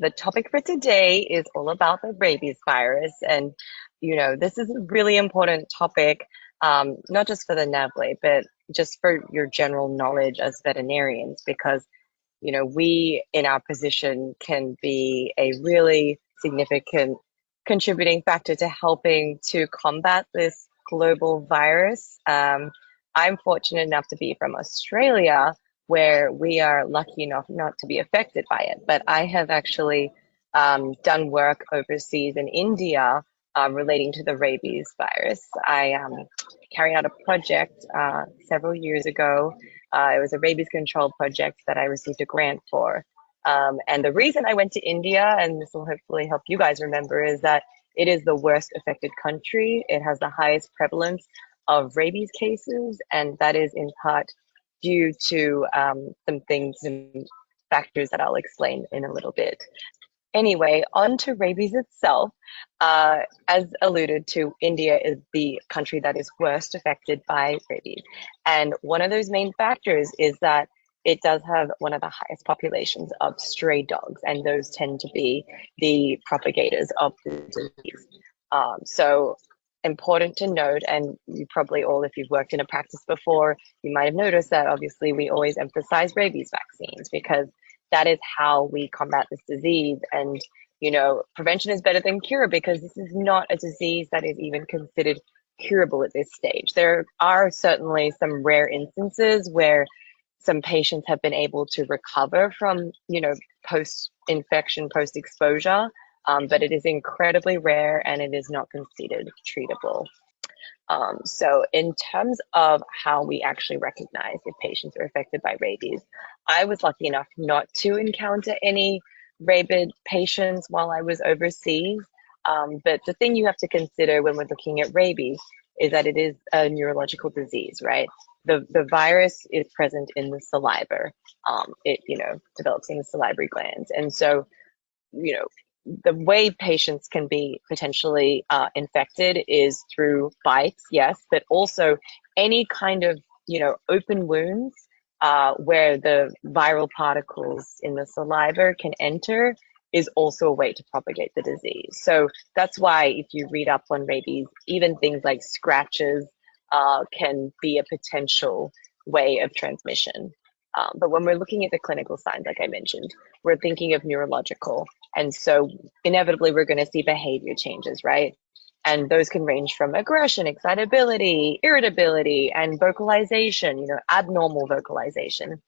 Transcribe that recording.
The topic for today is all about the rabies virus. And, this is a really important topic, not just for the NAVLE, but just for your general knowledge as veterinarians, because, we in our position can be a really significant contributing factor to helping to combat this global virus. I'm fortunate enough to be from Australia, where we are lucky enough not to be affected by it. But I have actually done work overseas in India relating to the rabies virus. I carried out a project several years ago. It was a rabies control project that I received a grant for. And the reason I went to India, and this will hopefully help you guys remember, is that it is the worst affected country. It has the highest prevalence of rabies cases, and that is in part due to some things and factors that I'll explain in a little bit. Anyway, on to rabies itself. As alluded to, India is the country that is worst affected by rabies. And one of those main factors is that it does have one of the highest populations of stray dogs, and those tend to be the propagators of the disease. So important to note, and you probably all, if you've worked in a practice before, you might have noticed that obviously we always emphasize rabies vaccines because that is how we combat this disease. And, prevention is better than cure because this is not a disease that is even considered curable at this stage. There are certainly some rare instances where some patients have been able to recover from, post-infection, post-exposure, but it is incredibly rare and it is not considered treatable. So in terms of how we actually recognize if patients are affected by rabies, I was lucky enough not to encounter any rabid patients while I was overseas. But the thing you have to consider when we're looking at rabies is that it is a neurological disease, right? The virus is present in the saliva. It, develops in the salivary glands. And so, the way patients can be potentially infected is through bites, yes, but also any kind of, open wounds where the viral particles in the saliva can enter is also a way to propagate the disease. So that's why if you read up on rabies, even things like scratches can be a potential way of transmission. But when we're looking at the clinical signs, like I mentioned, we're thinking of neurological. And so inevitably, we're going to see behavior changes, right? And those can range from aggression, excitability, irritability, and vocalization, abnormal vocalization.